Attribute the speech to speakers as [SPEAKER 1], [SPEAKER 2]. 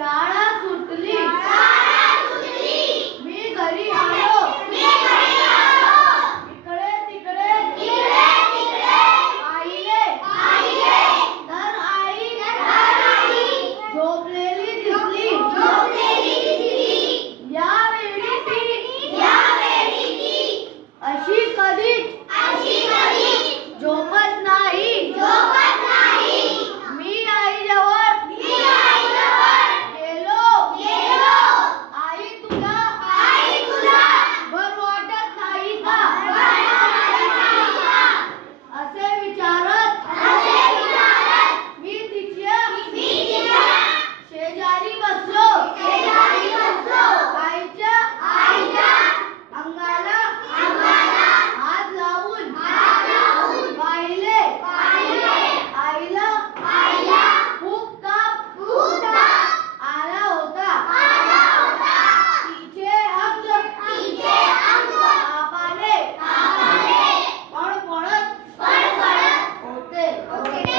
[SPEAKER 1] Flora